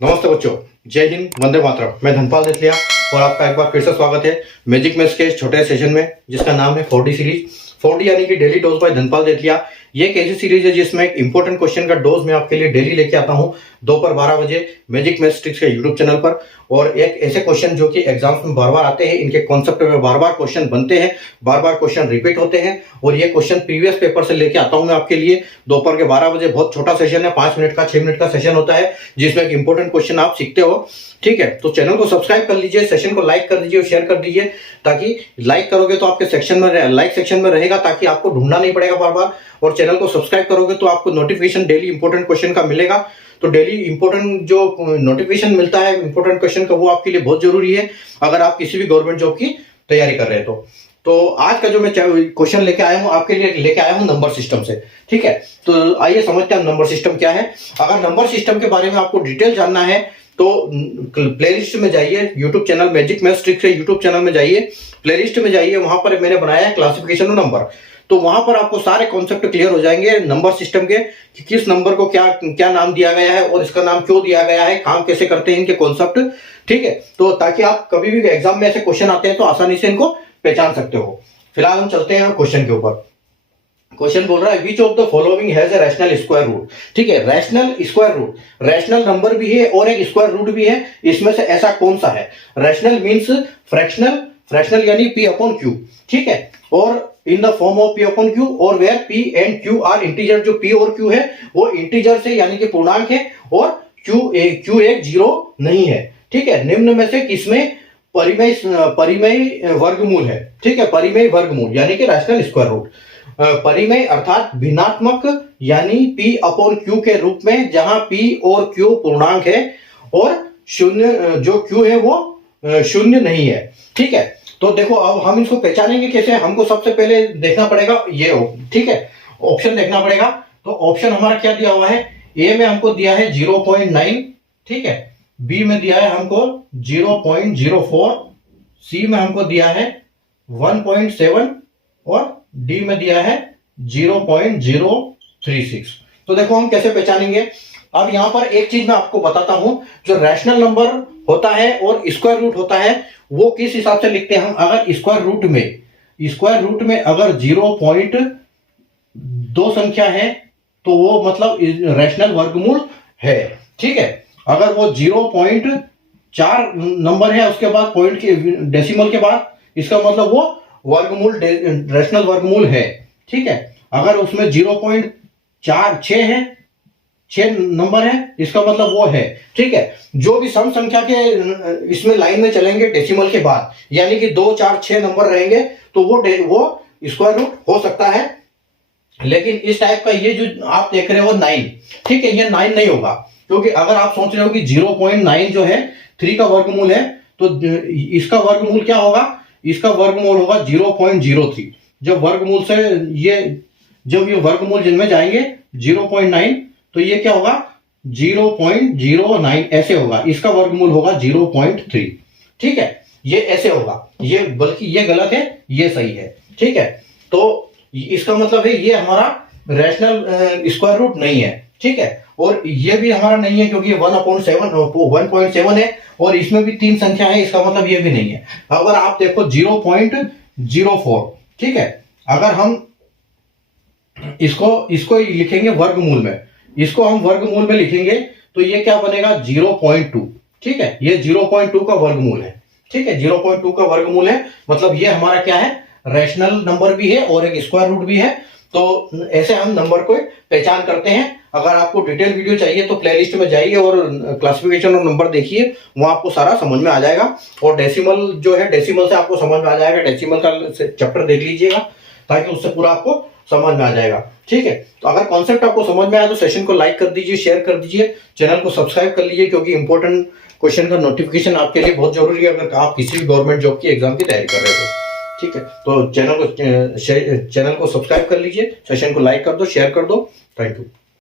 नमस्ते बच्चों, जय हिंद, वंदे मातरम। मैं धनपाल देसलिया और आपका एक बार फिर से स्वागत है मैजिक मैथ्स के छोटे सेशन में जिसका नाम है 4D सीरीज। 4D यानी कि डेली डोज बाय धनपाल देसलिया। ये एक ऐसी सीरीज है जिसमें एक इंपॉर्टेंट क्वेश्चन का डोज मैं आपके लिए डेली लेके आता हूँ दोपहर 12 बजे मैजिक मैथ्स ट्रिक्स के यूट्यूब चैनल पर। और एक ऐसे क्वेश्चन जो कि एग्जाम्स में बार बार आते हैं, इनके कॉन्सेप्ट में बार बार क्वेश्चन बनते हैं, बार बार क्वेश्चन रिपीट होते हैं। और ये क्वेश्चन प्रीवियस पेपर से लेके आता हूं मैं आपके लिए दोपहर के 12 बजे। बहुत छोटा सेशन है, 5 मिनट का 6 मिनट का सेशन होता है जिसमें एक इंपॉर्टेंट क्वेश्चन आप सीखते हो। ठीक है, तो चैनल को सब्सक्राइब कर लीजिए, सेशन को लाइक कर दीजिए और शेयर कर दीजिए, ताकि लाइक करोगे तो आपके सेक्शन में लाइक सेक्शन में रहेगा, ताकि आपको ढूंढना नहीं पड़ेगा बार बार। और चैनल को सब्सक्राइब करोगे तो आपको नोटिफिकेशन डेली इंपॉर्टेंट क्वेश्चन का मिलेगा। तो डेली इंपॉर्टेंट जो नोटिफिकेशन मिलता है इंपॉर्टेंट क्वेश्चन का, वो आपके लिए बहुत जरूरी है अगर आप किसी भी गवर्नमेंट जॉब की तैयारी कर रहे हैं तो आज का जो मैं क्वेश्चन लेके आया हूं आपके लिए, लेके आया हूं नंबर सिस्टम से। ठीक है, तो आइए समझते हैं नंबर सिस्टम क्या है। अगर नंबर सिस्टम के बारे में आपको डिटेल जानना है तो प्लेलिस्ट में जाइए, YouTube channel magic maths tricks के यूट्यूब चैनल में जाइए, प्लेलिस्ट में जाइए, वहां पर मैंने बनाया है क्लासिफिकेशन ऑफ नंबर। तो वहां पर आपको सारे कॉन्सेप्ट क्लियर हो जाएंगे नंबर सिस्टम के, कि किस नंबर को क्या क्या नाम दिया गया है और इसका नाम क्यों दिया गया है, काम कैसे करते हैं इनके कॉन्सेप्ट। ठीक है, तो ताकि आप कभी भी एग्जाम में ऐसे क्वेश्चन आते हैं तो आसानी से इनको पहचान सकते हो। फिलहाल हम चलते हैं क्वेश्चन के ऊपर। क्वेश्चन बोल रहा है which of the following has a rational square root. ठीक है, rational square root, rational number भी है और एक स्क्वायर रूट भी है, इसमें से ऐसा कौन सा है। रैशनल मींस फ्रैक्शनल, फ्रैक्शनल यानी p अपॉन q। ठीक है, और in the form of p upon q और where p and q are integer. जो p और q है वो इंटीजर से यानी कि पूर्णांक है और q एक जीरो नहीं है। ठीक है, निम्न में से किसमें परिमेय वर्गमूल है। ठीक है, परिमेय वर्गमूल यानी कि रैशनल स्क्वायर रूट। परिमेय अर्थात भिन्नात्मक यानी p अपॉन q के रूप में, जहां p और q पूर्णांक है और शून्य जो q है वो शून्य नहीं है। ठीक है, तो देखो अब हम इसको पहचानेंगे कैसे। हमको सबसे पहले देखना पड़ेगा ये ठीक है, ऑप्शन देखना पड़ेगा। तो ऑप्शन हमारा क्या दिया हुआ है, ए में हमको दिया है 0.9, ठीक है, बी में दिया है हमको 0.04, सी में हमको दिया है 1.7 और डी में दिया है 0.036। तो देखो हम कैसे पहचानेंगे। अब यहां पर एक चीज मैं आपको बताता हूं, जो रैशनल नंबर होता है और स्क्वायर रूट होता है वो किस हिसाब से लिखते हैं हम। अगर स्क्वायर रूट में अगर 0.2 संख्या है तो वो मतलब रैशनल वर्गमूल है। ठीक है, अगर वो 0.4 नंबर है उसके बाद पॉइंट के डेसिमल के बाद, इसका मतलब वो वर्गमूल रैशनल वर्गमूल है। ठीक है, अगर उसमें 0.46 है, 6 नंबर है, इसका मतलब वो है। ठीक है, जो भी सम संख्या के इसमें लाइन में चलेंगे डेसिमल के बाद, यानी कि 2, 4, 6 नंबर रहेंगे तो वो स्क्वायर रूट हो सकता है। लेकिन इस टाइप का ये जो आप देख रहे हो 9, ठीक है, ये 9 नहीं होगा, क्योंकि अगर आप सोच रहे हो कि 0.9 जो है 3 का वर्गमूल है तो इसका वर्गमूल क्या होगा, इसका वर्गमूल होगा 0.03। जब वर्गमूल से जब ये वर्गमूल जिनमें जाएंगे 0.9 तो ये क्या होगा 0.09 ऐसे होगा, इसका वर्गमूल होगा 0.3। ठीक है, ये ऐसे होगा, ये बल्कि ये गलत है, ये सही है। ठीक है, तो इसका मतलब है ये हमारा रैशनल स्क्वायर रूट नहीं है। ठीक है, और ये भी हमारा नहीं है क्योंकि 1.7 है और इसमें भी 3 संख्या है, इसका मतलब ये भी नहीं है। अगर आप देखो 0.04, ठीक है, अगर हम इसको लिखेंगे वर्गमूल में, इसको हम वर्गमूल में लिखेंगे तो ये क्या बनेगा 0.2। ठीक है, ये 0.2 का वर्गमूल है। ठीक है, 0.2 का वर्गमूल है, मतलब ये हमारा क्या है, रैशनल नंबर भी है और एक स्क्वायर रूट भी है। तो ऐसे हम नंबर को पहचान करते हैं। अगर आपको डिटेल वीडियो चाहिए तो प्लेलिस्ट में जाइए और क्लासिफिकेशन ऑफ नंबर देखिए, वहां आपको सारा समझ में आ जाएगा। और डेसिमल जो है, डेसिमल से आपको समझ में आ जाएगा, डेसिमल का चैप्टर देख लीजिएगा ताकि उससे पूरा आपको समझ में आ जाएगा। ठीक है, तो अगर कॉन्सेप्ट आपको समझ में आया तो सेशन को लाइक कर दीजिए, शेयर कर दीजिए, चैनल को सब्सक्राइब कर लीजिए, क्योंकि इंपॉर्टेंट क्वेश्चन का नोटिफिकेशन आपके लिए बहुत जरूरी है अगर आप किसी भी गवर्नमेंट जॉब की एग्जाम की तैयारी कर रहे हो। ठीक है, तो चैनल को सब्सक्राइब कर लीजिए, सेशन को लाइक कर दो, शेयर कर दो। Thank you.